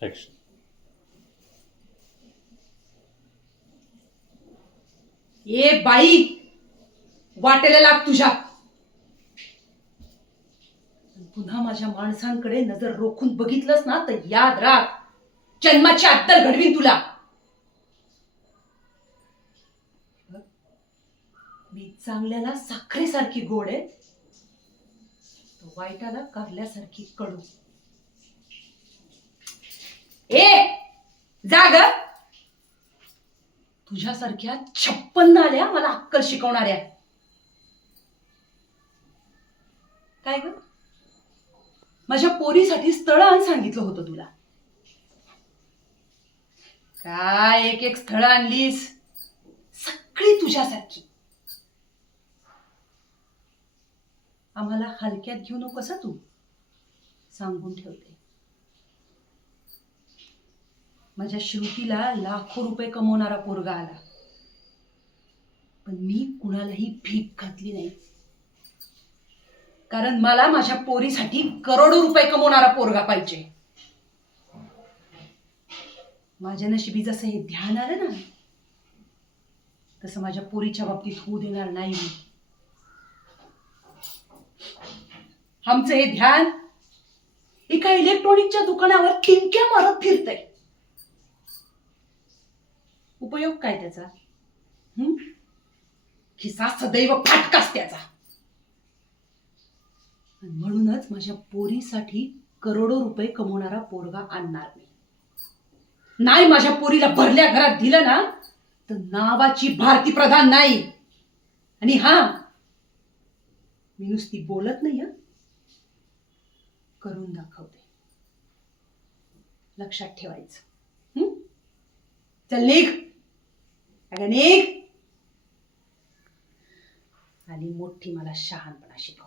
Action. ए बाई, वाटेला लाग तुझ्या. पुन्हा माझ्या माणसांकडे नजर रोखून बघितलंस ना तर याद राख, जन्माची अद्दल घडवीन तुला. मी चांगल्याला साखरेसारखी गोड आहे, तो वाईटाला कारल्यासारखी कडू. ए जा ग, तुझ्यासारख्या 56 आल्या मला अक्कल शिकवणाऱ्या. काय ग, माझ्या पोरीसाठी स्थळ आण सांगितलं होतं तुला. काय एक एक स्थळ आणलीस, सगळी तुझ्यासारखी. आम्हाला हलक्यात घेऊ नकोस तू, सांगून ठेवते. माझ्या श्रुतीला लाखो रुपये कमवणारा पोरगा आला, पण मी कुणालाही भीक घातली नाही, कारण मला माझ्या पोरीसाठी करोडो रुपये कमवणारा पोरगा पाहिजे. माझ्या नशिबी जसं हे ध्यान आलं ना, तसं माझ्या पोरीच्या बाबतीत होऊ देणार नाही मी. आमचं हे ध्यान एका इलेक्ट्रॉनिकच्या दुकानावर टिंक्या मारत फिरतंय. उपयोग काय त्याचा? खिसा सदैव फाटकाच त्याचा. म्हणूनच माझ्या पोरीसाठी करोडो रुपये कमवणारा पोरगा आणणार मी. नाही माझ्या पोरीला भरल्या घरात दिलं ना तर नावाची भारती प्रधान नाही. आणि हा, मी नुसती बोलत नाही, करून दाखवते. लक्षात ठेवायचं. चल निघ, अगं निघ. आली मोठी मला शहाणपणा शिकव.